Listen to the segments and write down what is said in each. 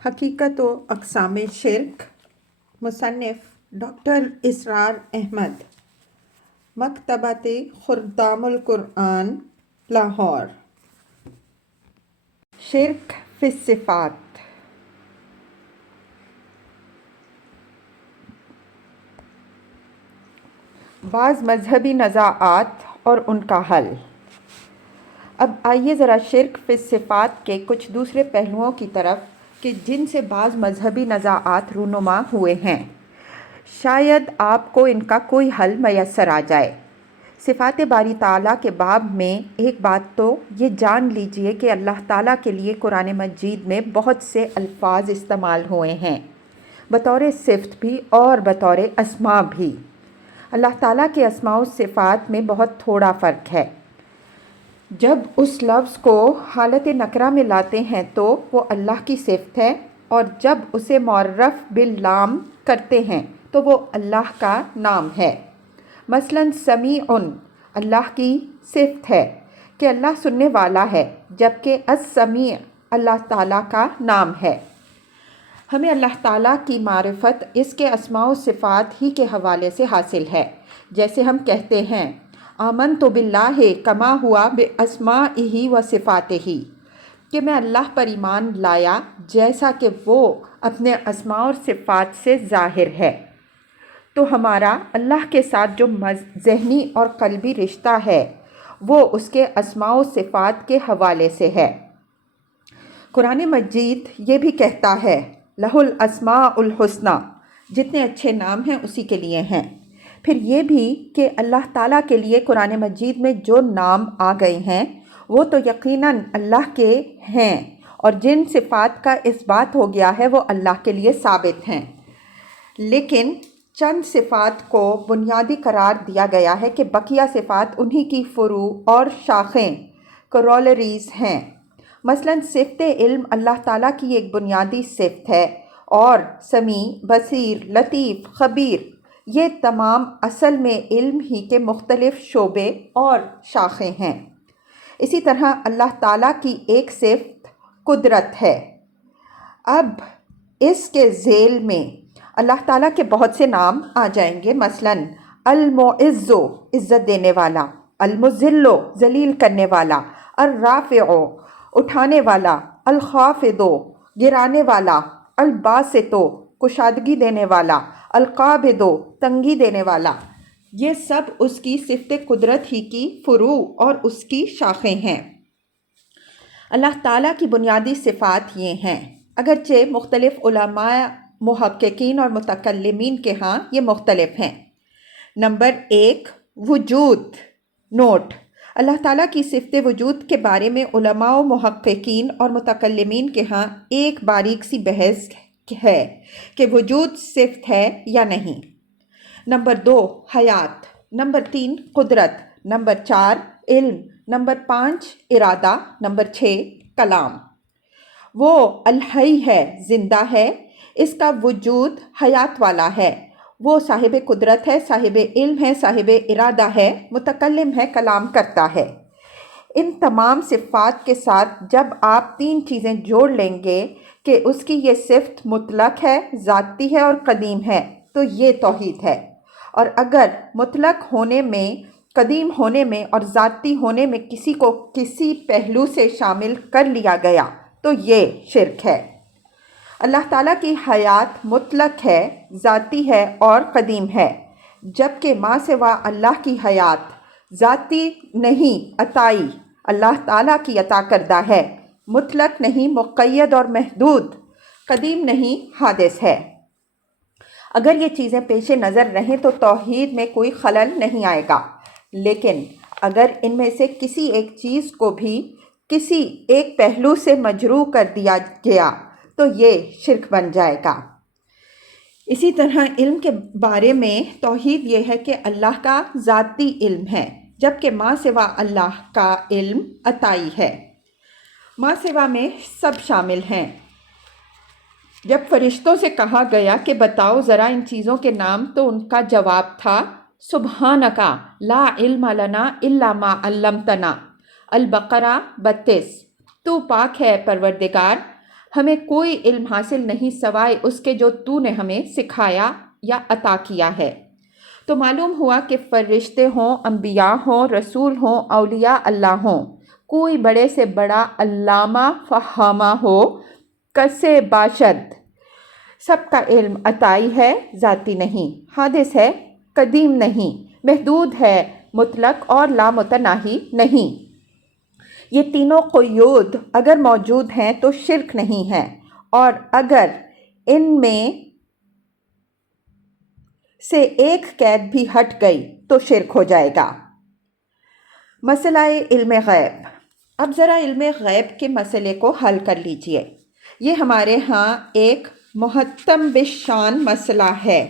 حقیقت و اقسام شرک، مصنف ڈاکٹر اسرار احمد، مکتبۃ خردام القرآن، لاہور۔ شرک فی الصفات۔ بعض مذہبی نزاعات اور ان کا حل۔ اب آئیے ذرا شرک فی الصفات کے کچھ دوسرے پہلوؤں کی طرف کہ جن سے بعض مذہبی نزاعات رونما ہوئے ہیں، شاید آپ کو ان کا کوئی حل میسر آ جائے۔ صفات باری تعالیٰ کے باب میں ایک بات تو یہ جان لیجئے کہ اللہ تعالیٰ کے لیے قرآن مجید میں بہت سے الفاظ استعمال ہوئے ہیں، بطور صفت بھی اور بطور اسماء بھی۔ اللہ تعالیٰ کے اسماء و صفات میں بہت تھوڑا فرق ہے۔ جب اس لفظ کو حالت نکرہ میں لاتے ہیں تو وہ اللہ کی صفت ہے، اور جب اسے معرف باللام کرتے ہیں تو وہ اللہ کا نام ہے۔ مثلاً سمیع اللہ کی صفت ہے کہ اللہ سننے والا ہے، جبکہ السمیع اللہ تعالیٰ کا نام ہے۔ ہمیں اللہ تعالیٰ کی معرفت اس کے اسماء و صفات ہی کے حوالے سے حاصل ہے۔ جیسے ہم کہتے ہیں آمنت باللہ کما ہوا باسمائہ و صفاتہ، کہ میں اللہ پر ایمان لایا جیسا کہ وہ اپنے اسماء اور صفات سے ظاہر ہے۔ تو ہمارا اللہ کے ساتھ جو ذہنی اور قلبی رشتہ ہے وہ اس کے اسماء و صفات کے حوالے سے ہے۔ قرآن مجید یہ بھی کہتا ہے لہ الاسماء الحسنی، جتنے اچھے نام ہیں اسی کے لیے ہیں۔ پھر یہ بھی کہ اللہ تعالیٰ کے لیے قرآن مجید میں جو نام آ گئے ہیں وہ تو یقیناً اللہ کے ہیں، اور جن صفات کا اس بات ہو گیا ہے وہ اللہ کے لیے ثابت ہیں، لیکن چند صفات کو بنیادی قرار دیا گیا ہے کہ بقیہ صفات انہی کی فروع اور شاخیں کورولریز ہیں۔ مثلاً صفت علم اللہ تعالیٰ کی ایک بنیادی صفت ہے، اور سمیع، بصیر، لطیف، خبیر، یہ تمام اصل میں علم ہی کے مختلف شعبے اور شاخیں ہیں۔ اسی طرح اللہ تعالیٰ کی ایک صفت قدرت ہے۔ اب اس کے ذیل میں اللہ تعالیٰ کے بہت سے نام آ جائیں گے، مثلاً المعز عزت دینے والا، المذل ذلیل کرنے والا، الرافع اٹھانے والا، الخافض گرانے والا، الباسط کشادگی دینے والا، القابض تنگی دینے والا۔ یہ سب اس کی صفت قدرت ہی کی فروع اور اس کی شاخیں ہیں۔ اللہ تعالیٰ کی بنیادی صفات یہ ہیں، اگرچہ مختلف علماء، محققین اور متکلمین کے ہاں یہ مختلف ہیں۔ نمبر 1، وجود۔ نوٹ: اللہ تعالیٰ کی صفت وجود کے بارے میں علماء و محققین اور متکلمین کے ہاں ایک باریک سی بحث ہے کہ وجود صفت ہے یا نہیں۔ نمبر 2، حیات۔ نمبر 3، قدرت۔ نمبر 4، علم۔ نمبر 5، ارادہ۔ نمبر 6، کلام۔ وہ الحی ہے، زندہ ہے، اس کا وجود حیات والا ہے، وہ صاحب قدرت ہے، صاحب علم ہے، صاحب ارادہ ہے، متکلم ہے، کلام کرتا ہے۔ ان تمام صفات کے ساتھ جب آپ 3 چیزیں جوڑ لیں گے کہ اس کی یہ صفت مطلق ہے، ذاتی ہے اور قدیم ہے، تو یہ توحید ہے۔ اور اگر مطلق ہونے میں، قدیم ہونے میں اور ذاتی ہونے میں کسی کو کسی پہلو سے شامل کر لیا گیا تو یہ شرک ہے۔ اللہ تعالیٰ کی حیات مطلق ہے، ذاتی ہے اور قدیم ہے، جبکہ ما سوا اللہ کی حیات ذاتی نہیں، عطائی، اللہ تعالیٰ کی عطا کردہ ہے، مطلق نہیں، مقید اور محدود، قدیم نہیں، حادث ہے۔ اگر یہ چیزیں پیش نظر رہیں تو توحید میں کوئی خلل نہیں آئے گا، لیکن اگر ان میں سے کسی ایک چیز کو بھی کسی ایک پہلو سے مجروح کر دیا گیا تو یہ شرک بن جائے گا۔ اسی طرح علم کے بارے میں توحید یہ ہے کہ اللہ کا ذاتی علم ہے، جبکہ ما سوا اللہ کا علم عطائی ہے۔ ما سوا میں سب شامل ہیں۔ جب فرشتوں سے کہا گیا کہ بتاؤ ذرا ان چیزوں کے نام، تو ان کا جواب تھا سبحانک لا علم لنا الا ما علمتنا، البقرہ 32۔ تو پاک ہے پروردگار، ہمیں کوئی علم حاصل نہیں سوائے اس کے جو تو نے ہمیں سکھایا یا عطا کیا ہے۔ تو معلوم ہوا کہ فرشتے ہوں، انبیاء ہوں، رسول ہوں، اولیاء اللہ ہوں، کوئی بڑے سے بڑا علامہ فہامہ ہو، کسے باشد، سب کا علم عطائی ہے، ذاتی نہیں، حادث ہے، قدیم نہیں، محدود ہے، مطلق اور لامتناہی نہیں۔ یہ تینوں قیود اگر موجود ہیں تو شرک نہیں ہے، اور اگر ان میں سے ایک قید بھی ہٹ گئی تو شرک ہو جائے گا۔ مسئلہ علم غیب۔ اب ذرا علم غیب کے مسئلے کو حل کر لیجئے۔ یہ ہمارے ہاں ایک محتم بالشان مسئلہ ہے،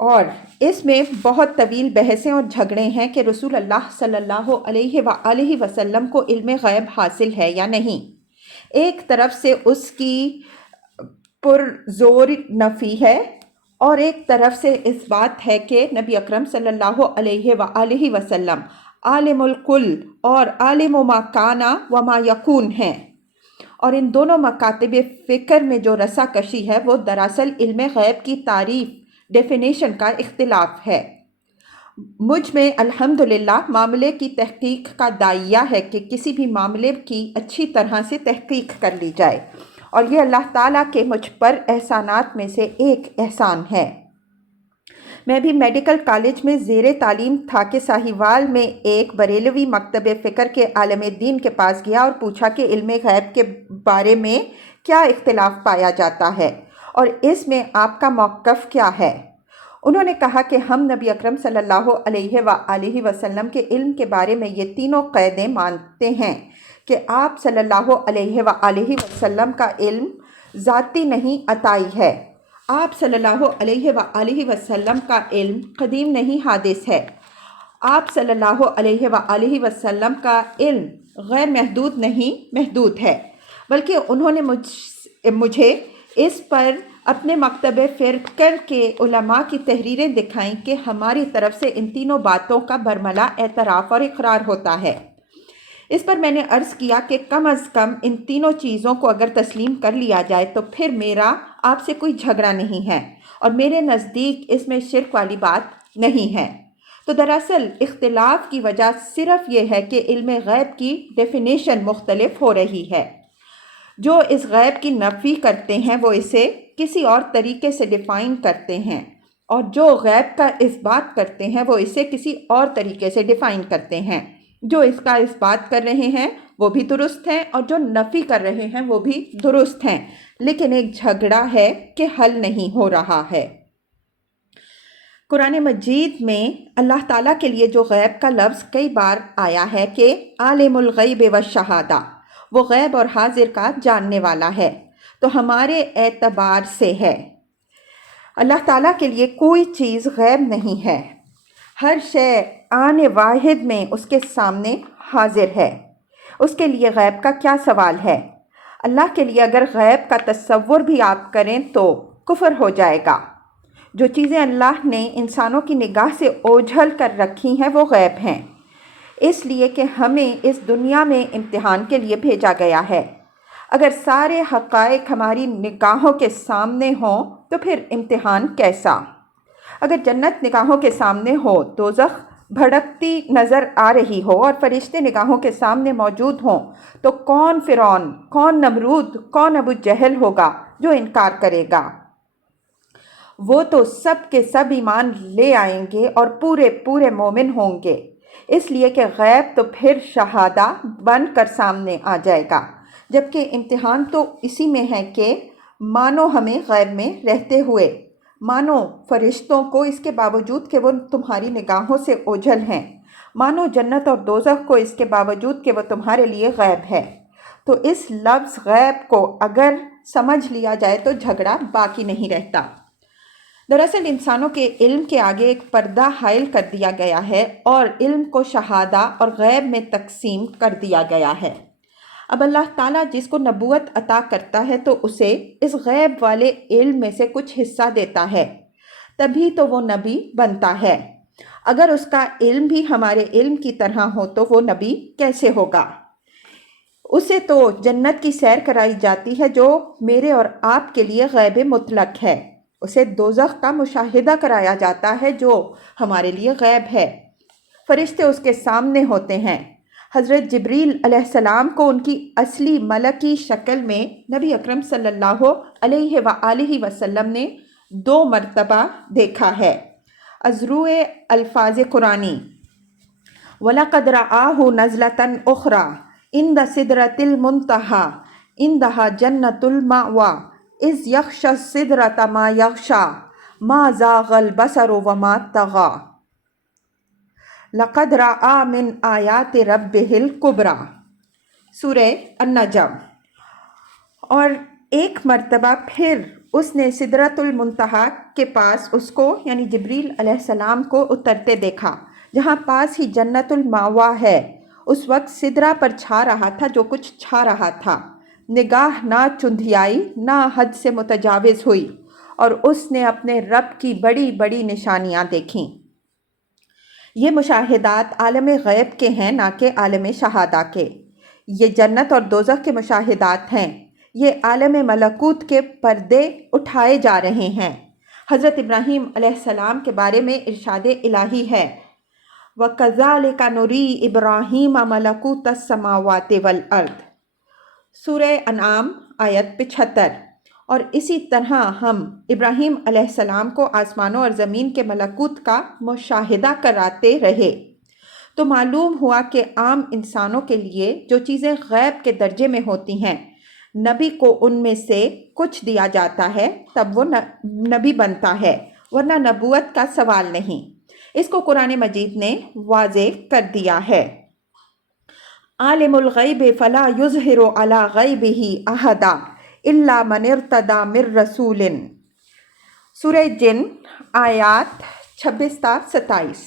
اور اس میں بہت طویل بحثیں اور جھگڑے ہیں کہ رسول اللہ صلی اللہ علیہ وآلہ وسلم کو علم غیب حاصل ہے یا نہیں۔ ایک طرف سے اس کی پرزور نفی ہے، اور ایک طرف سے اس بات ہے کہ نبی اکرم صلی اللہ علیہ وآلہ وسلم عالم الکل اور عالم ما کان و ما یکون ہیں، اور ان دونوں مکاتب فکر میں جو رسا کشی ہے وہ دراصل علم غیب کی تعریف، ڈیفینیشن کا اختلاف ہے۔ مجھ میں الحمدللہ معاملے کی تحقیق کا داعیہ ہے کہ کسی بھی معاملے کی اچھی طرح سے تحقیق کر لی جائے، اور یہ اللہ تعالیٰ کے مجھ پر احسانات میں سے ایک احسان ہے۔ میں بھی میڈیکل کالج میں زیر تعلیم تھا کہ ساہیوال میں ایک بریلوی مکتب فکر کے عالم دین کے پاس گیا اور پوچھا کہ علم غیب کے بارے میں کیا اختلاف پایا جاتا ہے، اور اس میں آپ کا موقف کیا ہے؟ انہوں نے کہا کہ ہم نبی اکرم صلی اللہ علیہ وآلہ وسلم کے علم کے بارے میں یہ تینوں قیدیں مانتے ہیں کہ آپ صلی اللہ علیہ وآلہ وسلم کا علم ذاتی نہیں، عطائی ہے۔ آپ صلی اللہ علیہ وآلہ وسلم کا علم قدیم نہیں، حادث ہے۔ آپ صلی اللہ علیہ وآلہ وسلم کا علم غیر محدود نہیں، محدود ہے۔ بلکہ انہوں نے مجھے اس پر اپنے مکتب فکر کے علماء کی تحریریں دکھائیں کہ ہماری طرف سے ان تینوں باتوں کا برملا اعتراف اور اقرار ہوتا ہے۔ اس پر میں نے عرض کیا کہ کم از کم ان تینوں چیزوں کو اگر تسلیم کر لیا جائے تو پھر میرا آپ سے کوئی جھگڑا نہیں ہے، اور میرے نزدیک اس میں شرک والی بات نہیں ہے۔ تو دراصل اختلاف کی وجہ صرف یہ ہے کہ علم غیب کی ڈیفینیشن مختلف ہو رہی ہے۔ جو اس غیب کی نفی کرتے ہیں وہ اسے کسی اور طریقے سے ڈیفائن کرتے ہیں، اور جو غیب کا اس بات کرتے ہیں وہ اسے کسی اور طریقے سے ڈیفائن کرتے ہیں۔ جو اس کا اس بات کر رہے ہیں وہ بھی درست ہیں، اور جو نفی کر رہے ہیں وہ بھی درست ہیں، لیکن ایک جھگڑا ہے کہ حل نہیں ہو رہا ہے۔ قرآن مجید میں اللہ تعالیٰ کے لیے جو غیب کا لفظ کئی بار آیا ہے کہ عالم الغیب والشہادہ، وہ غیب اور حاضر کا جاننے والا ہے، تو ہمارے اعتبار سے ہے اللہ تعالیٰ کے لیے کوئی چیز غیب نہیں ہے۔ ہر شے آن واحد میں اس کے سامنے حاضر ہے۔ اس کے لیے غیب کا کیا سوال ہے؟ اللہ کے لیے اگر غیب کا تصور بھی آپ کریں تو کفر ہو جائے گا۔ جو چیزیں اللہ نے انسانوں کی نگاہ سے اوجھل کر رکھی ہیں وہ غیب ہیں، اس لیے کہ ہمیں اس دنیا میں امتحان کے لیے بھیجا گیا ہے۔ اگر سارے حقائق ہماری نگاہوں کے سامنے ہوں تو پھر امتحان کیسا؟ اگر جنت نگاہوں کے سامنے ہو، دوزخ بھڑکتی نظر آ رہی ہو اور فرشتے نگاہوں کے سامنے موجود ہوں، تو کون فرعون، کون نمرود، کون ابو جہل ہوگا جو انکار کرے گا؟ وہ تو سب کے سب ایمان لے آئیں گے اور پورے پورے مومن ہوں گے، اس لیے کہ غیب تو پھر شہادہ بن کر سامنے آ جائے گا۔ جبکہ امتحان تو اسی میں ہے کہ مانو ہمیں غیب میں رہتے ہوئے، مانو فرشتوں کو اس کے باوجود کہ وہ تمہاری نگاہوں سے اوجھل ہیں، مانو جنت اور دوزخ کو اس کے باوجود کہ وہ تمہارے لیے غیب ہے۔ تو اس لفظ غیب کو اگر سمجھ لیا جائے تو جھگڑا باقی نہیں رہتا۔ دراصل انسانوں کے علم کے آگے ایک پردہ حائل کر دیا گیا ہے، اور علم کو شہادہ اور غیب میں تقسیم کر دیا گیا ہے۔ اب اللہ تعالیٰ جس کو نبوت عطا کرتا ہے تو اسے اس غیب والے علم میں سے کچھ حصہ دیتا ہے، تبھی تو وہ نبی بنتا ہے۔ اگر اس کا علم بھی ہمارے علم کی طرح ہو تو وہ نبی کیسے ہوگا؟ اسے تو جنت کی سیر کرائی جاتی ہے جو میرے اور آپ کے لیے غیب مطلق ہے، اسے دوزخ کا مشاہدہ کرایا جاتا ہے جو ہمارے لیے غیب ہے۔ فرشتے اس کے سامنے ہوتے ہیں۔ حضرت جبریل علیہ السلام کو ان کی اصلی ملکی شکل میں نبی اکرم صلی اللہ علیہ وآلہ وسلم نے 2 مرتبہ دیکھا ہے۔ از روئے الفاظ قرآنی وَلَقَدْ رَآهُ نَزْلَةً أُخْرَى عِنْدَ سِدْرَةِ الْمُنتَهَى عِنْدَهَا جَنَّةُ الْمَأْوَىٰ إِذْ يَغْشَى السِّدْرَةَ مَا يَغْشَىٰ مَا زَاغَ الْبَصَرُ وَمَا طَغَىٰ لَقَدْ رَأَىٰ مِنْ آیَاتِ رَبِّهِ الْکُبْرىٰ سورہ النجم۔ اور ایک مرتبہ پھر اس نے سدرۃ المنتہا کے پاس اس کو یعنی جبریل علیہ السلام کو اترتے دیکھا جہاں پاس ہی جنت المأویٰ ہے۔ اس وقت سدرہ پر چھا رہا تھا جو کچھ چھا رہا تھا، نگاہ نہ چندھیائی نہ حد سے متجاوز ہوئی، اور اس نے اپنے رب کی بڑی بڑی نشانیاں دیکھیں۔ یہ مشاہدات عالم غیب کے ہیں نہ کہ عالم شہادہ کے۔ یہ جنت اور دوزخ کے مشاہدات ہیں، یہ عالم ملکوت کے پردے اٹھائے جا رہے ہیں۔ حضرت ابراہیم علیہ السلام کے بارے میں ارشاد الہی ہے وَكَذَلِكَ نُرِي إِبْرَاهِيمَ مَلَكُوتَ السَّمَاوَاتِ وَالْأَرْضِ سورہ انعام آیت 75۔ اور اسی طرح ہم ابراہیم علیہ السلام کو آسمانوں اور زمین کے ملکوت کا مشاہدہ کراتے رہے، تو معلوم ہوا کہ عام انسانوں کے لیے جو چیزیں غیب کے درجے میں ہوتی ہیں، نبی کو ان میں سے کچھ دیا جاتا ہے تب وہ نبی بنتا ہے، ورنہ نبوت کا سوال نہیں۔ اس کو قرآن مجید نے واضح کر دیا ہے۔ عالم الغیب فلا یظہر علی غیبہ احدا الا من ارتضی من رسول سورہ جن آیات 26 تا 27۔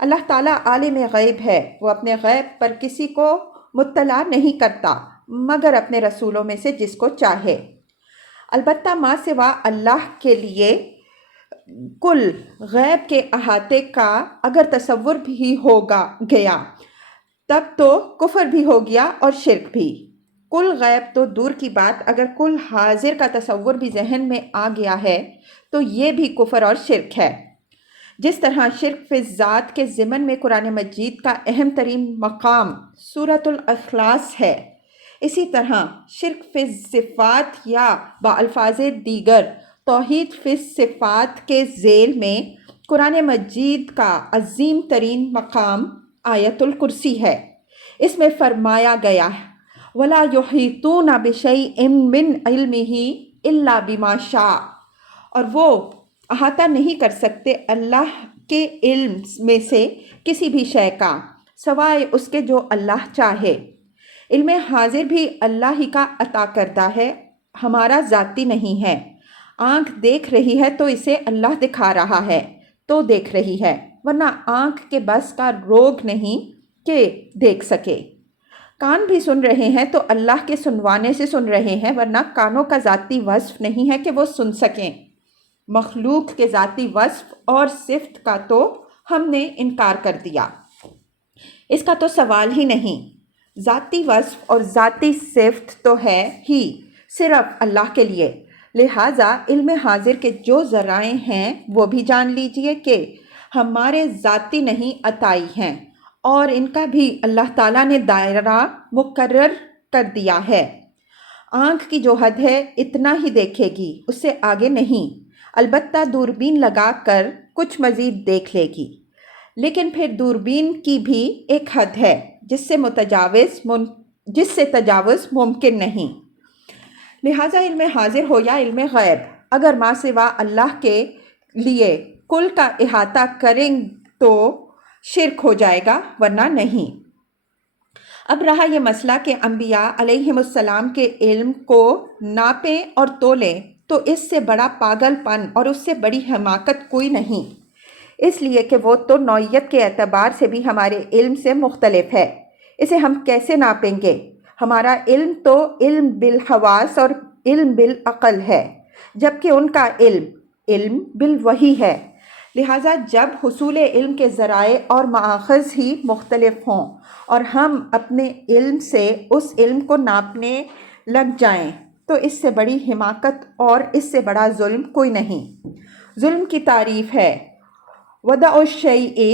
اللہ تعالیٰ عالم غیب ہے، وہ اپنے غیب پر کسی کو مطلع نہیں کرتا مگر اپنے رسولوں میں سے جس کو چاہے۔ البتہ ما سوا اللہ کے لیے کل غیب کے احاطے کا اگر تصور بھی گیا تب تو کفر بھی ہو گیا اور شرک بھی۔ کل غیب تو دور کی بات، اگر کل حاضر کا تصور بھی ذہن میں آ گیا ہے تو یہ بھی کفر اور شرک ہے۔ جس طرح شرک فی الذات کے ضمن میں قرآن مجید کا اہم ترین مقام سورۃ الاخلاص ہے، اسی طرح شرک فی الصفات یا بالفاظ دیگر توحید فی الصفات کے ذیل میں قرآن مجید کا عظیم ترین مقام آیت الکرسی ہے۔ اس میں فرمایا گیا وَلَا يُحِيطُونَ بِشَيْءٍ مِّنْ عِلْمِهِ إِلَّا بِمَا شَاءَ، اور وہ احاطہ نہیں کر سکتے اللہ کے علم میں سے کسی بھی شے کا سوائے اس کے جو اللہ چاہے۔ علم حاضر بھی اللہ ہی کا عطا کردہ ہے، ہمارا ذاتی نہیں ہے۔ آنکھ دیکھ رہی ہے تو اسے اللہ دکھا رہا ہے تو دیکھ رہی ہے، ورنہ آنکھ کے بس کا روگ نہیں کہ دیکھ سکے۔ کان بھی سن رہے ہیں تو اللہ کے سنوانے سے سن رہے ہیں، ورنہ کانوں کا ذاتی وصف نہیں ہے کہ وہ سن سکیں۔ مخلوق کے ذاتی وصف اور صفت کا تو ہم نے انکار کر دیا، اس کا تو سوال ہی نہیں۔ ذاتی وصف اور ذاتی صفت تو ہے ہی صرف اللہ کے لیے، لہٰذا علم حاضر کے جو ذرائع ہیں وہ بھی جان لیجئے کہ ہمارے ذاتی نہیں عطائی ہیں، اور ان کا بھی اللہ تعالیٰ نے دائرہ مقرر کر دیا ہے۔ آنکھ کی جو حد ہے اتنا ہی دیکھے گی، اس سے آگے نہیں، البتہ دوربین لگا کر کچھ مزید دیکھ لے گی، لیکن پھر دوربین کی بھی ایک حد ہے جس سے تجاوز ممکن نہیں۔ لہٰذا علم حاضر ہو یا علم غیب، اگر ما سوا اللہ کے لیے کل کا احاطہ کریں تو شرک ہو جائے گا، ورنہ نہیں۔ اب رہا یہ مسئلہ کہ انبیاء علیہم السلام کے علم کو ناپیں اور تولیں، تو اس سے بڑا پاگل پن اور اس سے بڑی حماقت کوئی نہیں، اس لیے کہ وہ تو نوعیت کے اعتبار سے بھی ہمارے علم سے مختلف ہے۔ اسے ہم کیسے ناپیں گے؟ ہمارا علم تو علم بالحواس اور علم بالعقل ہے، جبکہ ان کا علم بالوحی ہے۔ لہٰذا جب حصول علم کے ذرائع اور مآخذ ہی مختلف ہوں اور ہم اپنے علم سے اس علم کو ناپنے لگ جائیں تو اس سے بڑی حماقت اور اس سے بڑا ظلم کوئی نہیں۔ ظلم کی تعریف ہے وضع الشیء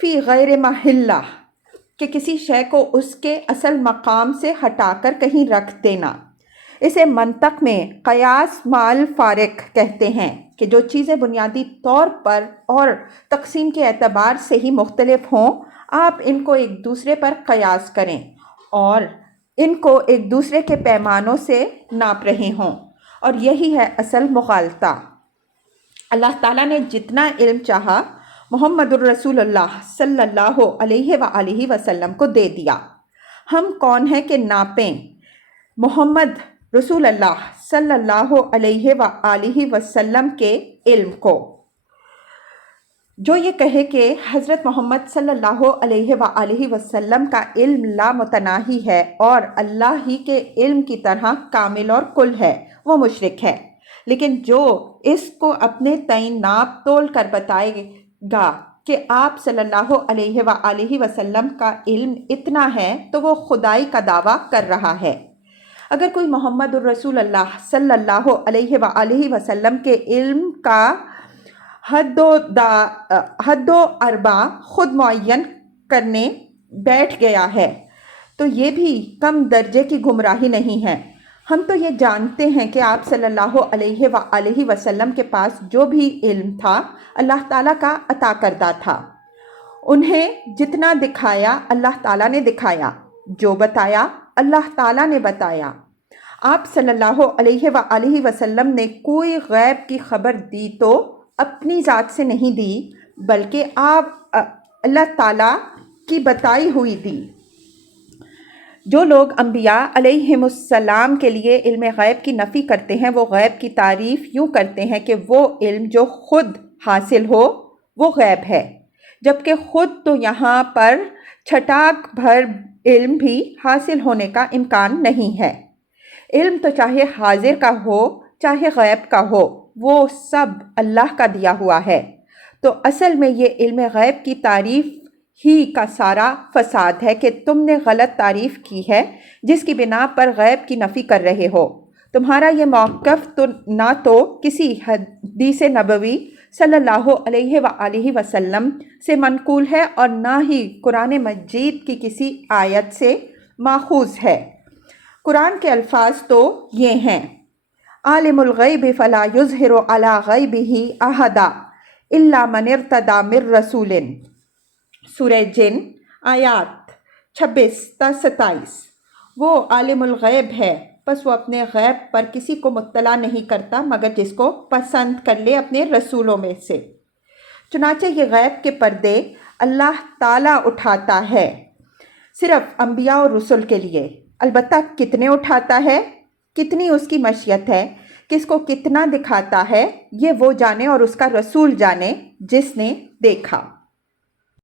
فی غیر محلہ، کہ کسی شے کو اس کے اصل مقام سے ہٹا کر کہیں رکھ دینا۔ اسے منطق میں قیاس مال فارق کہتے ہیں کہ جو چیزیں بنیادی طور پر اور تقسیم کے اعتبار سے ہی مختلف ہوں، آپ ان کو ایک دوسرے پر قیاس کریں اور ان کو ایک دوسرے کے پیمانوں سے ناپ رہے ہوں، اور یہی ہے اصل مغالطہ۔ اللہ تعالیٰ نے جتنا علم چاہا محمد الرسول اللہ صلی اللہ علیہ وآلہ وسلم کو دے دیا۔ ہم کون ہیں کہ ناپیں محمد رسول اللہ صلی اللہ علیہ وآلہ وسلم کے علم کو؟ جو یہ کہے کہ حضرت محمد صلی اللہ علیہ وآلہ وسلم کا علم لامتناہی ہے اور اللہ ہی کے علم کی طرح کامل اور کل ہے، وہ مشرک ہے۔ لیکن جو اس کو اپنے تئیں ناپ تول کر بتائے گا کہ آپ صلی اللہ علیہ وآلہ وسلم کا علم اتنا ہے تو وہ خدائی کا دعویٰ کر رہا ہے۔ اگر کوئی محمد الرسول اللہ صلی اللہ علیہ وآلہ وسلم کے علم کا حد و اربا خود معین کرنے بیٹھ گیا ہے تو یہ بھی کم درجے کی گمراہی نہیں ہے۔ ہم تو یہ جانتے ہیں کہ آپ صلی اللہ علیہ وآلہ وسلم کے پاس جو بھی علم تھا اللہ تعالیٰ کا عطا کردہ تھا۔ انہیں جتنا دکھایا اللہ تعالیٰ نے دکھایا، جو بتایا اللہ تعالیٰ نے بتایا۔ آپ صلی اللہ علیہ وآلہ وسلم نے کوئی غیب کی خبر دی تو اپنی ذات سے نہیں دی، بلکہ آپ اللہ تعالیٰ کی بتائی ہوئی دی۔ جو لوگ انبیاء علیہم السلام کے لیے علم غیب کی نفی کرتے ہیں وہ غیب کی تعریف یوں کرتے ہیں کہ وہ علم جو خود حاصل ہو وہ غیب ہے، جبکہ خود تو یہاں پر چھٹاک بھر علم بھی حاصل ہونے کا امکان نہیں ہے۔ علم تو چاہے حاضر کا ہو چاہے غیب کا ہو، وہ سب اللہ کا دیا ہوا ہے۔ تو اصل میں یہ علم غیب کی تعریف ہی کا سارا فساد ہے کہ تم نے غلط تعریف کی ہے جس کی بنا پر غیب کی نفی کر رہے ہو۔ تمہارا یہ موقف تو نہ تو کسی حدیث نبوی صلی اللہ علیہ وآلہ وسلم سے منقول ہے اور نہ ہی قرآن مجید کی کسی آیت سے ماخوذ ہے۔ قرآن کے الفاظ تو یہ ہیں عالم الغیب فلا یظہر علی غیبہ احدا الا من ارتضی من رسول، سورہ جن آیات 26 تا 27۔ وہ عالم الغیب ہے، پس وہ اپنے غیب پر کسی کو مطلع نہیں کرتا مگر جس کو پسند کر لے اپنے رسولوں میں سے۔ چنانچہ یہ غیب کے پردے اللہ تعالیٰ اٹھاتا ہے صرف انبیاء اور رسل کے لیے، البتہ کتنے اٹھاتا ہے، کتنی اس کی مشیت ہے، کس کو کتنا دکھاتا ہے، یہ وہ جانے اور اس کا رسول جانے جس نے دیکھا۔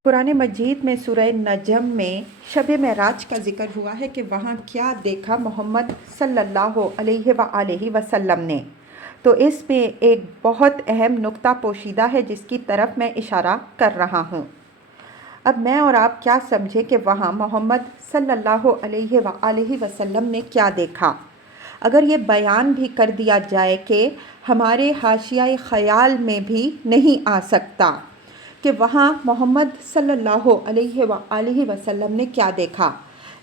قرآن مجید میں سورہ نجم میں شب معراج کا ذکر ہوا ہے کہ وہاں کیا دیکھا محمد صلی اللہ علیہ وآلہ وسلم نے، تو اس میں ایک بہت اہم نقطہ پوشیدہ ہے جس کی طرف میں اشارہ کر رہا ہوں۔ اب میں اور آپ کیا سمجھیں کہ وہاں محمد صلی اللہ علیہ وآلہ وسلم نے کیا دیکھا؟ اگر یہ بیان بھی کر دیا جائے کہ ہمارے حاشیہ خیال میں بھی نہیں آ سکتا کہ وہاں محمد صلی اللہ علیہ وآلہ وسلم نے کیا دیکھا،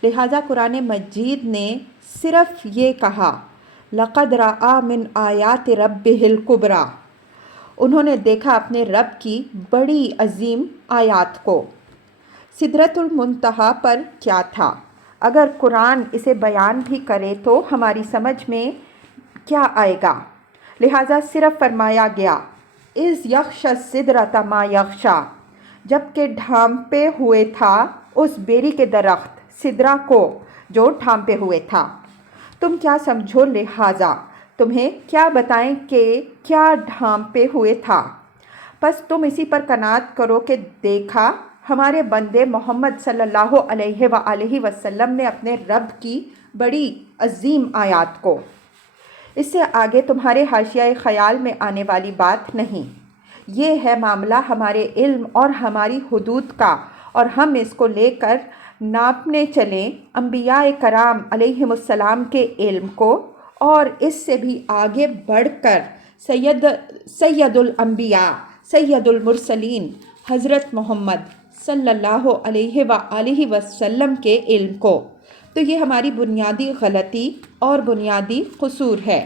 لہٰذا قرآن مجید نے صرف یہ کہا لَقَدْ رَأَىٰ مِنْ آیَاتِ رَبِّهِ الْكُبْرَىٰ، انہوں نے دیکھا اپنے رب کی بڑی عظیم آیات کو۔ سدرۃ المنتہا پر کیا تھا؟ اگر قرآن اسے بیان بھی کرے تو ہماری سمجھ میں کیا آئے گا؟ لہٰذا صرف فرمایا گیا اِذْ یغشی السدرۃ ما یغشیٰ، جب کہ ڈھانپے ہوئے تھا اس بیری کے درخت سدرہ کو جو ڈھانپے ہوئے تھا۔ تم کیا سمجھو، لہٰذا تمہیں کیا بتائیں کہ کیا ڈھانپے ہوئے تھا، پس تم اسی پر قناعت کرو کہ دیکھا ہمارے بندے محمد صلی اللہ علیہ وآلہ وسلم نے اپنے رب کی بڑی عظیم آیات کو۔ اس سے آگے تمہارے حاشیہ خیال میں آنے والی بات نہیں۔ یہ ہے معاملہ ہمارے علم اور ہماری حدود کا، اور ہم اس کو لے کر ناپنے چلیں انبیاء کرام علیہم السلام کے علم کو، اور اس سے بھی آگے بڑھ کر سید الانبیاء سید المرسلین حضرت محمد صلی اللہ علیہ وآلہ وسلم کے علم کو۔ تو یہ ہماری بنیادی غلطی اور بنیادی قصور ہے۔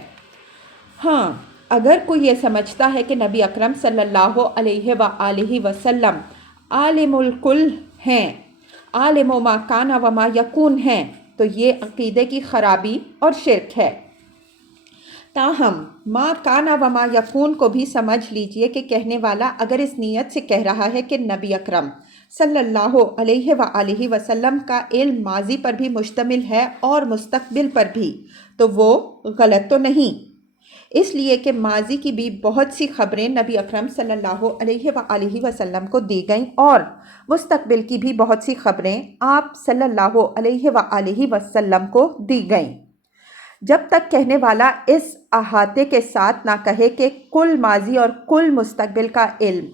ہاں، اگر کوئی یہ سمجھتا ہے کہ نبی اکرم صلی اللہ علیہ وآلہ وسلم عالم الکل ہیں، عالم و ما کان و ما یکون ہیں، تو یہ عقیدے کی خرابی اور شرک ہے۔ تاہم ما کان و ما یکون کو بھی سمجھ لیجئے کہ کہنے والا اگر اس نیت سے کہہ رہا ہے کہ نبی اکرم صلی اللہ علیہ وآلہ وسلم کا علم ماضی پر بھی مشتمل ہے اور مستقبل پر بھی، تو وہ غلط تو نہیں، اس لیے کہ ماضی کی بھی بہت سی خبریں نبی اکرم صلی اللہ علیہ وآلہ وسلم کو دی گئیں، اور مستقبل کی بھی بہت سی خبریں آپ صلی اللہ علیہ وآلہ وسلم کو دی گئیں۔ جب تک کہنے والا اس احاطے کے ساتھ نہ کہے کہ کل ماضی اور کل مستقبل کا علم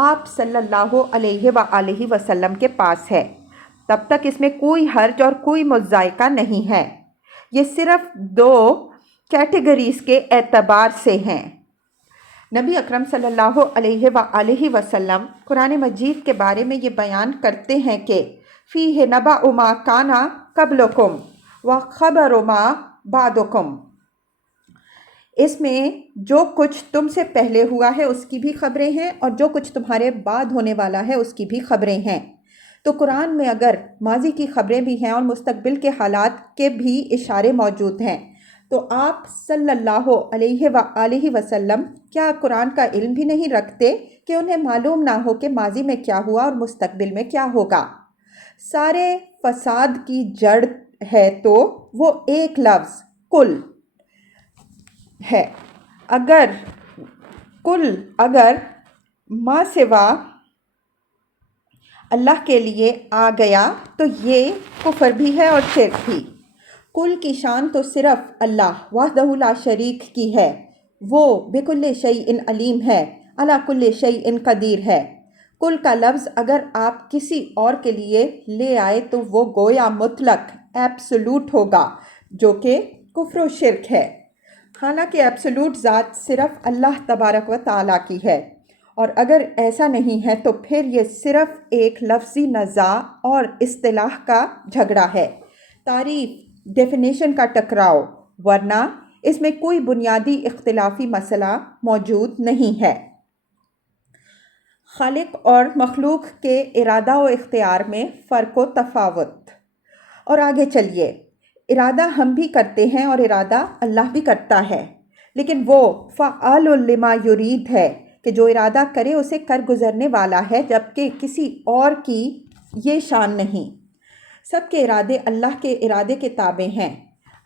آپ صلی اللہ علیہ وآلہ وسلم کے پاس ہے، تب تک اس میں کوئی حرج اور کوئی مذائقہ نہیں ہے۔ یہ صرف دو کیٹیگریز کے اعتبار سے ہیں۔ نبی اکرم صلی اللہ علیہ وآلہ وسلم قرآن مجید کے بارے میں یہ بیان کرتے ہیں کہ فیہ نبأ ما کان قبلکم وخبر ما بعدکم، اس میں جو کچھ تم سے پہلے ہوا ہے اس کی بھی خبریں ہیں، اور جو کچھ تمہارے بعد ہونے والا ہے اس کی بھی خبریں ہیں۔ تو قرآن میں اگر ماضی کی خبریں بھی ہیں اور مستقبل کے حالات کے بھی اشارے موجود ہیں، تو آپ صلی اللہ علیہ وآلہ وسلم کیا قرآن کا علم بھی نہیں رکھتے کہ انہیں معلوم نہ ہو کہ ماضی میں کیا ہوا اور مستقبل میں کیا ہوگا؟ سارے فساد کی جڑ ہے تو وہ ایک لفظ کل ہے۔ اگر ما سوا اللہ کے لیے آ گیا تو یہ کفر بھی ہے اور شرک بھی۔ کل کی شان تو صرف اللہ وحدہ لا شریک کی ہے، وہ بکل شیء علیم ہے، علی کل شیء قدیر ہے۔ کل کا لفظ اگر آپ کسی اور کے لیے لے آئے تو وہ گویا مطلق ایبسولوٹ ہوگا، جو کہ کفر و شرک ہے، حالانکہ ایبسولوٹ ذات صرف اللہ تبارک و تعالیٰ کی ہے۔ اور اگر ایسا نہیں ہے تو پھر یہ صرف ایک لفظی نزاع اور اصطلاح کا جھگڑا ہے، تعریف ڈیفینیشن کا ٹکراؤ، ورنہ اس میں کوئی بنیادی اختلافی مسئلہ موجود نہیں ہے۔ خالق اور مخلوق کے ارادہ و اختیار میں فرق و تفاوت۔ اور آگے چلیے، ارادہ ہم بھی کرتے ہیں اور ارادہ اللہ بھی کرتا ہے، لیکن وہ فعال لما یرید ہے کہ جو ارادہ کرے اسے کر گزرنے والا ہے، جبکہ کسی اور کی یہ شان نہیں۔ سب کے ارادے اللہ کے ارادے کے تابع ہیں۔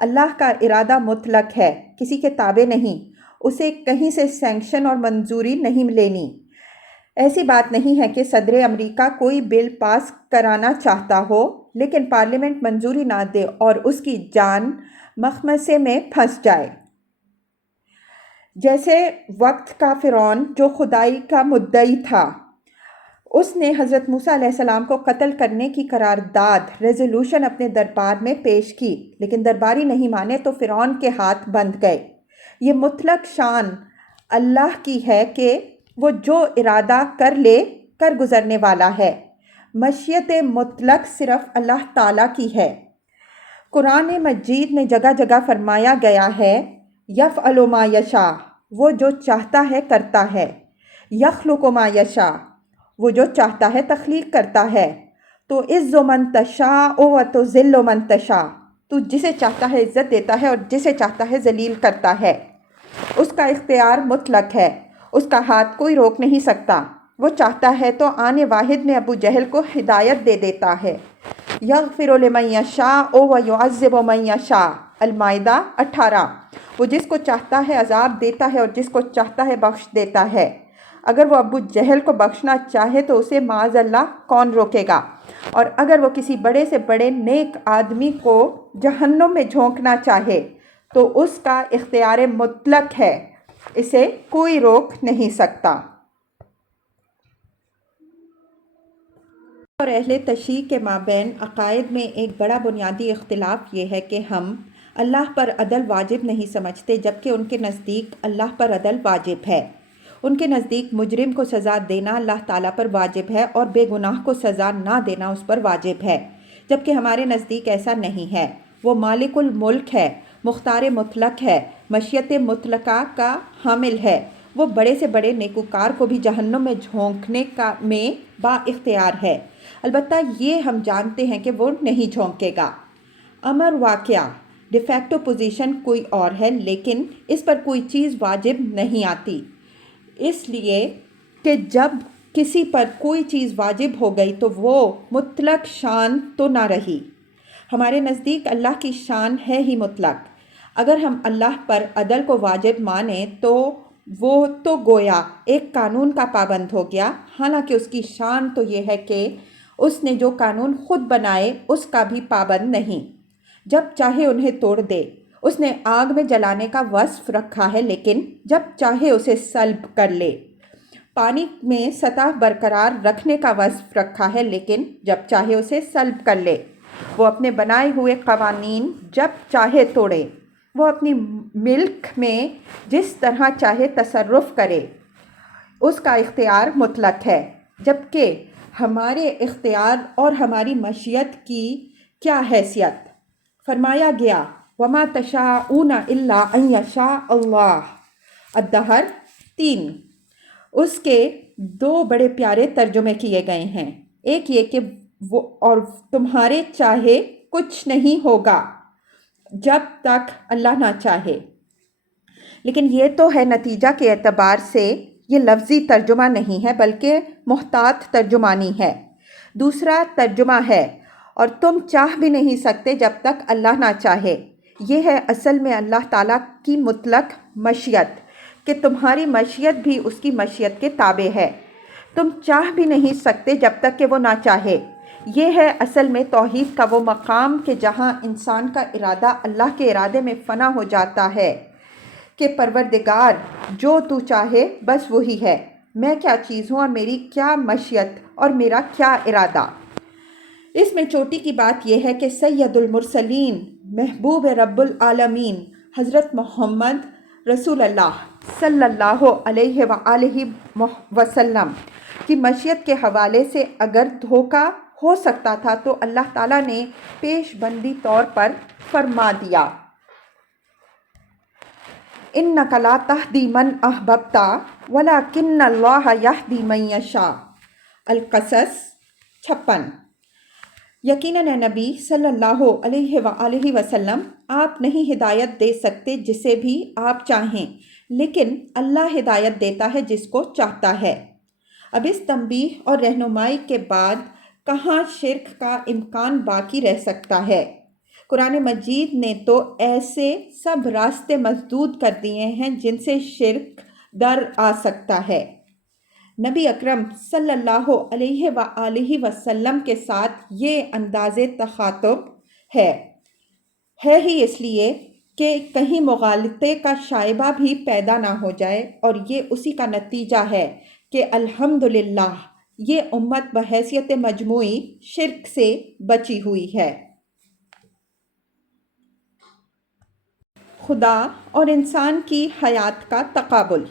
اللہ کا ارادہ مطلق ہے، کسی کے تابع نہیں، اسے کہیں سے سینکشن اور منظوری نہیں لینی۔ ایسی بات نہیں ہے کہ صدر امریکہ کوئی بل پاس کرانا چاہتا ہو لیکن پارلیمنٹ منظوری نہ دے اور اس کی جان مخمصے میں پھنس جائے۔ جیسے وقت کا فرعون جو خدائی کا مدعی تھا، اس نے حضرت موسیٰ علیہ السلام کو قتل کرنے کی قرارداد ریزولوشن اپنے دربار میں پیش کی، لیکن درباری نہیں مانے تو فرعون کے ہاتھ بندھ گئے۔ یہ مطلق شان اللہ کی ہے کہ وہ جو ارادہ کر لے کر گزرنے والا ہے۔ مشیت مطلق صرف اللہ تعالیٰ کی ہے۔ قرآن مجید میں جگہ جگہ فرمایا گیا ہے یفعل ما یشاء، وہ جو چاہتا ہے کرتا ہے، یخلق ما یشاء، وہ جو چاہتا ہے تخلیق کرتا ہے، تو عز من تشاء و تذل من تشاء، تو جسے چاہتا ہے عزت دیتا ہے اور جسے چاہتا ہے ذلیل کرتا ہے۔ اس کا اختیار مطلق ہے، اس کا ہاتھ کوئی روک نہیں سکتا۔ وہ چاہتا ہے تو آن واحد میں ابو جہل کو ہدایت دے دیتا ہے۔ یغفر لمن یشاء و یعذب من یشاء، المائدہ 18۔ وہ جس کو چاہتا ہے عذاب دیتا ہے اور جس کو چاہتا ہے بخش دیتا ہے۔ اگر وہ ابو جہل کو بخشنا چاہے تو اسے معاذ اللہ کون روکے گا، اور اگر وہ کسی بڑے سے بڑے نیک آدمی کو جہنم میں جھونکنا چاہے تو اس کا اختیار مطلق ہے، اسے کوئی روک نہیں سکتا۔ اور اہل تشیع کے مابین عقائد میں ایک بڑا بنیادی اختلاف یہ ہے کہ ہم اللہ پر عدل واجب نہیں سمجھتے، جبکہ ان کے نزدیک اللہ پر عدل واجب ہے۔ ان کے نزدیک مجرم کو سزا دینا اللہ تعالیٰ پر واجب ہے اور بے گناہ کو سزا نہ دینا اس پر واجب ہے، جبکہ ہمارے نزدیک ایسا نہیں ہے۔ وہ مالک الملک ہے، مختار مطلق ہے، مشیت مطلقہ کا حامل ہے۔ وہ بڑے سے بڑے نیکوکار کو بھی جہنم میں جھونکنے میں با اختیار ہے، البتہ یہ ہم جانتے ہیں کہ وہ نہیں جھونکے گا۔ امر واقعہ ڈیفیکٹو پوزیشن کوئی اور ہے، لیکن اس پر کوئی چیز واجب نہیں آتی، اس لیے کہ جب کسی پر کوئی چیز واجب ہو گئی تو وہ مطلق شان تو نہ رہی۔ ہمارے نزدیک اللہ کی شان ہے ہی مطلق۔ اگر ہم اللہ پر عدل کو واجب مانیں تو وہ تو گویا ایک قانون کا پابند ہو گیا، حالانکہ اس کی شان تو یہ ہے کہ اس نے جو قانون خود بنائے اس کا بھی پابند نہیں، جب چاہے انہیں توڑ دے۔ اس نے آگ میں جلانے کا وصف رکھا ہے، لیکن جب چاہے اسے سلب کر لے۔ پانی میں سطح برقرار رکھنے کا وصف رکھا ہے، لیکن جب چاہے اسے سلب کر لے۔ وہ اپنے بنائے ہوئے قوانین جب چاہے توڑے۔ وہ اپنی ملک میں جس طرح چاہے تصرف کرے، اس کا اختیار مطلق ہے، جبکہ ہمارے اختیار اور ہماری مشیت کی کیا حیثیت؟ فرمایا گیا وَمَا تَشَاءُونَ إِلَّا أَن يَشَاءَ اللَّهُ الدہر 3۔ اس کے دو بڑے پیارے ترجمے کیے گئے ہیں، ایک یہ کہ وہ اور تمہارے چاہے کچھ نہیں ہوگا جب تک اللہ نہ چاہے، لیکن یہ تو ہے نتیجہ کے اعتبار سے یہ لفظی ترجمہ نہیں ہے بلکہ محتاط ترجمانی ہے۔ دوسرا ترجمہ ہے اور تم چاہ بھی نہیں سکتے جب تک اللہ نہ چاہے۔ یہ ہے اصل میں اللہ تعالیٰ کی مطلق مشیت کہ تمہاری مشیت بھی اس کی مشیت کے تابع ہے۔ تم چاہ بھی نہیں سکتے جب تک کہ وہ نہ چاہے۔ یہ ہے اصل میں توحید کا وہ مقام کہ جہاں انسان کا ارادہ اللہ کے ارادے میں فنا ہو جاتا ہے کہ پروردگار جو تو چاہے بس وہی ہے، میں کیا چیز ہوں اور میری کیا مشیت اور میرا کیا ارادہ۔ اس میں چوٹی کی بات یہ ہے کہ سید المرسلین محبوب رب العالمین حضرت محمد رسول اللہ صلی اللہ علیہ وآلہ وسلم کی مشیت کے حوالے سے اگر دھوکہ ہو سکتا تھا تو اللہ تعالیٰ نے پیش بندی طور پر فرما دیا اِنَّکَ لَا تَهْدِی مَنْ أَحْبَبْتَ وَلَکِنَّ اللَّهَ یَہْدِی مَن یَشَاءُ۔ القصص 56۔ یقیناً اے نبی صلی اللہ علیہ وآلہ وسلم آپ نہیں ہدایت دے سکتے جسے بھی آپ چاہیں، لیکن اللہ ہدایت دیتا ہے جس کو چاہتا ہے۔ اب اس تنبیہ اور رہنمائی کے بعد کہاں شرک کا امکان باقی رہ سکتا ہے؟ قرآن مجید نے تو ایسے سب راستے مسدود کر دیے ہیں جن سے شرک در آ سکتا ہے۔ نبی اکرم صلی اللہ علیہ وآلہ وسلم کے ساتھ یہ انداز تخاطب ہے ہی اس لیے کہ کہیں مغالطے کا شائبہ بھی پیدا نہ ہو جائے، اور یہ اسی کا نتیجہ ہے کہ الحمدللہ یہ امت بحیثیت مجموعی شرک سے بچی ہوئی ہے۔ خدا اور انسان کی حیات کا تقابل۔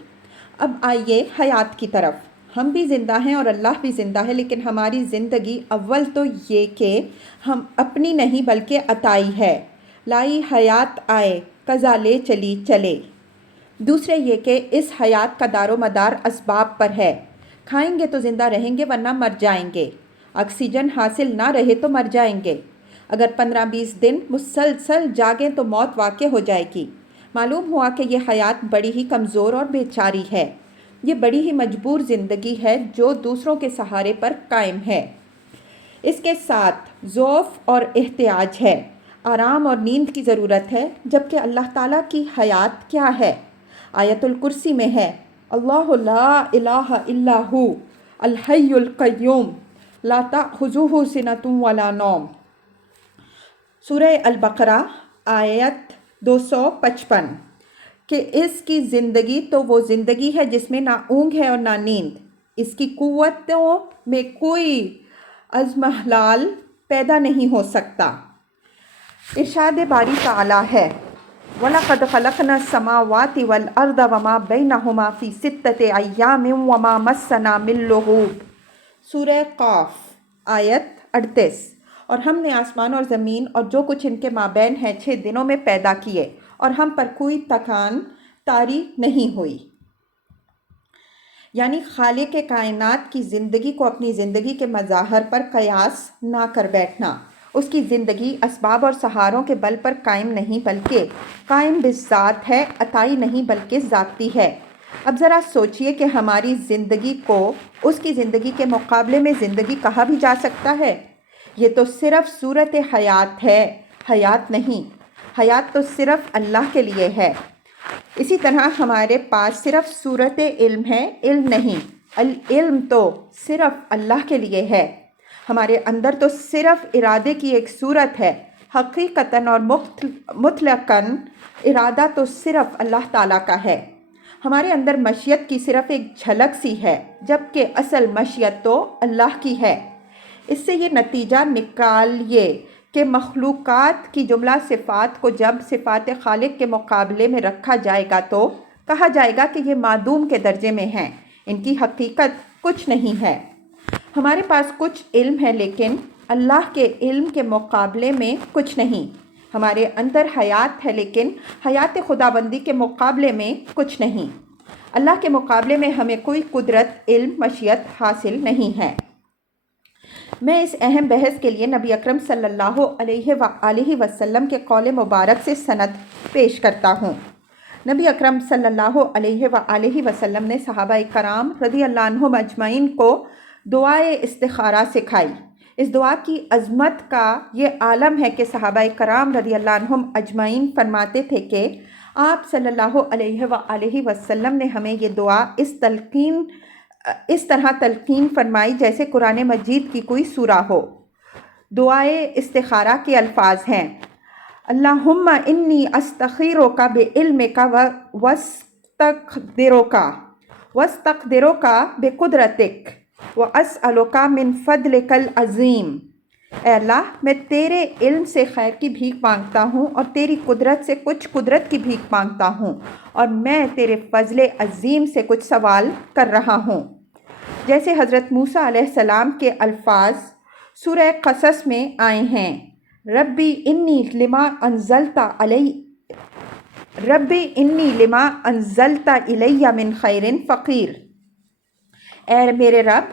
اب آئیے حیات کی طرف۔ ہم بھی زندہ ہیں اور اللہ بھی زندہ ہے، لیکن ہماری زندگی اول تو یہ کہ ہم اپنی نہیں بلکہ عطائی ہے، لائی حیات آئے قضا لے چلی چلے۔ دوسرے یہ کہ اس حیات کا دار و مدار اسباب پر ہے، کھائیں گے تو زندہ رہیں گے ورنہ مر جائیں گے، آکسیجن حاصل نہ رہے تو مر جائیں گے، اگر 15-20 دن مسلسل جاگیں تو موت واقع ہو جائے گی۔ معلوم ہوا کہ یہ حیات بڑی ہی کمزور اور بیچاری ہے، یہ بڑی ہی مجبور زندگی ہے جو دوسروں کے سہارے پر قائم ہے۔ اس کے ساتھ ضعف اور احتیاج ہے، آرام اور نیند کی ضرورت ہے، جبکہ اللہ تعالیٰ کی حیات کیا ہے؟ آیت الکرسی میں ہے اللہ لا الہ الا ہو الحی القیوم لا تأخذہ سنۃ ولا نوم۔ سورہ البقرہ آیت 255 کہ اس کی زندگی تو وہ زندگی ہے جس میں نہ اونگ ہے اور نہ نیند، اس کی قوتوں میں کوئی عزم حلال پیدا نہیں ہو سکتا۔ ارشاد باری تعالیٰ ہے وَلَقَدْ خَلَقْنَا السَّمَاوَاتِ وَالْأَرْضَ وَمَا بَيْنَهُمَا فِي سِتَّةِ أَيَّامٍ وَمَا مَسَّنَا مِن لُغُوبٍ۔ سورہ قاف آیت 38۔ اور ہم نے آسمان اور زمین اور جو کچھ ان کے مابین ہے 6 دنوں میں پیدا کیے اور ہم پر کوئی تکان طاری نہیں ہوئی۔ یعنی خالق کائنات کی زندگی کو اپنی زندگی کے مظاہر پر قیاس نہ کر بیٹھنا۔ اس کی زندگی اسباب اور سہاروں کے بل پر قائم نہیں بلکہ قائم بالذات ہے، عطائی نہیں بلکہ ذاتی ہے۔ اب ذرا سوچئے کہ ہماری زندگی کو اس کی زندگی کے مقابلے میں زندگی کہا بھی جا سکتا ہے؟ یہ تو صرف صورت حیات ہے، حیات نہیں۔ حیات تو صرف اللہ کے لیے ہے۔ اسی طرح ہمارے پاس صرف صورت علم ہے، علم نہیں۔ العلم تو صرف اللہ کے لیے ہے۔ ہمارے اندر تو صرف ارادے کی ایک صورت ہے، حقیقتاً اور مطلقاً ارادہ تو صرف اللہ تعالیٰ کا ہے۔ ہمارے اندر مشیت کی صرف ایک جھلک سی ہے، جبکہ اصل مشیت تو اللہ کی ہے۔ اس سے یہ نتیجہ نکالیے کہ مخلوقات کی جملہ صفات کو جب صفات خالق کے مقابلے میں رکھا جائے گا تو کہا جائے گا کہ یہ معدوم کے درجے میں ہیں، ان کی حقیقت کچھ نہیں ہے۔ ہمارے پاس کچھ علم ہے لیکن اللہ کے علم کے مقابلے میں کچھ نہیں۔ ہمارے اندر حیات ہے لیکن حیات خداوندی کے مقابلے میں کچھ نہیں۔ اللہ کے مقابلے میں ہمیں کوئی قدرت، علم، مشیت حاصل نہیں ہے۔ میں اس اہم بحث کے لیے نبی اکرم صلی اللہ علیہ وآلہ وسلم کے قول مبارک سے سند پیش کرتا ہوں۔ نبی اکرم صلی اللہ علیہ وآلہ وسلم نے صحابہ کرام رضی اللہ عنہم اجمعین کو دعائے استخارہ سکھائی۔ اس دعا کی عظمت کا یہ عالم ہے کہ صحابہ کرام رضی اللہ عنہم اجمعین فرماتے تھے کہ آپ صلی اللہ علیہ وآلہ وسلم نے ہمیں یہ دعا اس طرح تلقین فرمائی جیسے قرآن مجید کی کوئی سورہ ہو۔ دعائے استخارہ کے الفاظ ہیں اللہم انی استخیرک بعلمک واستقدرک بقدرتک واسألک من فضلک العظیم۔ اے اللہ، میں تیرے علم سے خیر کی بھیک مانگتا ہوں اور تیری قدرت سے کچھ قدرت کی بھیک مانگتا ہوں، اور میں تیرے فضل عظیم سے کچھ سوال کر رہا ہوں۔ جیسے حضرت موسیٰ علیہ السلام کے الفاظ سورہ قصص میں آئے ہیں ربی انی لما انزلت الی من خیر فقیر۔ اے میرے رب،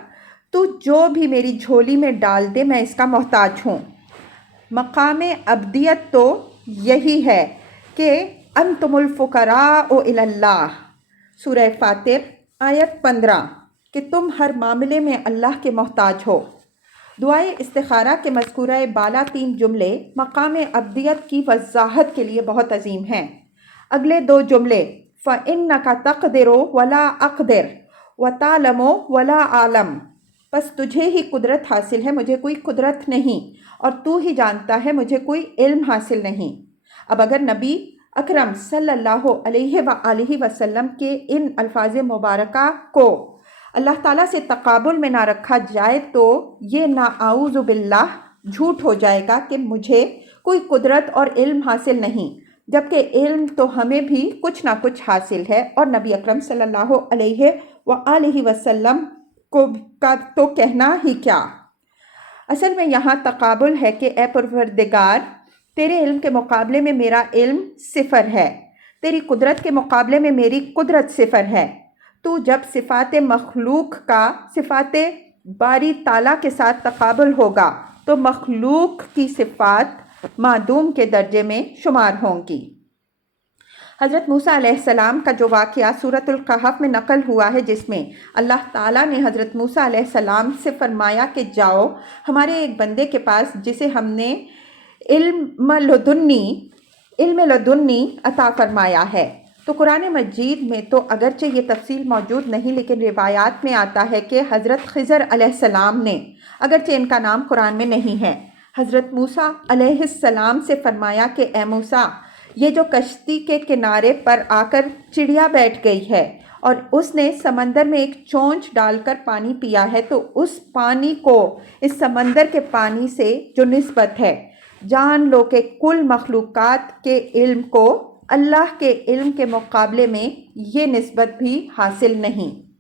تو جو بھی میری جھولی میں ڈال دے میں اس کا محتاج ہوں۔ مقام عبدیت تو یہی ہے کہ انتم الفقراء الی اللہ، سورہ فاطر آیت 15، کہ تم ہر معاملے میں اللہ کے محتاج ہو۔ دعائے استخارہ کے مذکورہ بالا 3 جملے مقام عبدیت کی وضاحت کے لیے بہت عظیم ہیں۔ اگلے 2 جملے فَإِنَّكَ تَقْدِرُ وَلَا أَقْدِرُ وَتَعْلَمُ وَلَا أَعْلَمُ، بس تجھے ہی قدرت حاصل ہے، مجھے کوئی قدرت نہیں، اور تو ہی جانتا ہے، مجھے کوئی علم حاصل نہیں۔ اب اگر نبی اکرم صلی اللہ علیہ وآلہ وسلم کے ان الفاظ مبارکہ کو اللہ تعالیٰ سے تقابل میں نہ رکھا جائے تو یہ نعوذ باللہ جھوٹ ہو جائے گا کہ مجھے کوئی قدرت اور علم حاصل نہیں، جبکہ علم تو ہمیں بھی کچھ نہ کچھ حاصل ہے، اور نبی اکرم صلی اللہ علیہ وآلہ وسلم کا تو کہنا ہی کیا۔ اصل میں یہاں تقابل ہے کہ اے پروردگار، تیرے علم کے مقابلے میں میرا علم صفر ہے، تیری قدرت کے مقابلے میں میری قدرت صفر ہے۔ تو جب صفات مخلوق کا صفات باری تعالیٰ کے ساتھ تقابل ہوگا تو مخلوق کی صفات معدوم کے درجے میں شمار ہوں گی۔ حضرت موسیٰ علیہ السلام کا جو واقعہ سورۃ الکہف میں نقل ہوا ہے، جس میں اللہ تعالیٰ نے حضرت موسیٰ علیہ السلام سے فرمایا کہ جاؤ ہمارے ایک بندے کے پاس جسے ہم نے علم لدنی عطا فرمایا ہے، تو قرآن مجید میں تو اگرچہ یہ تفصیل موجود نہیں، لیکن روایات میں آتا ہے کہ حضرت خضر علیہ السلام نے، اگرچہ ان کا نام قرآن میں نہیں ہے، حضرت موسیٰ علیہ السلام سے فرمایا کہ اے موسیٰ، یہ جو کشتی کے کنارے پر آ کر چڑیا بیٹھ گئی ہے اور اس نے سمندر میں ایک چونچ ڈال کر پانی پیا ہے تو اس پانی کو اس سمندر کے پانی سے جو نسبت ہے، جان لو کہ کل مخلوقات کے علم کو اللہ کے علم کے مقابلے میں یہ نسبت بھی حاصل نہیں۔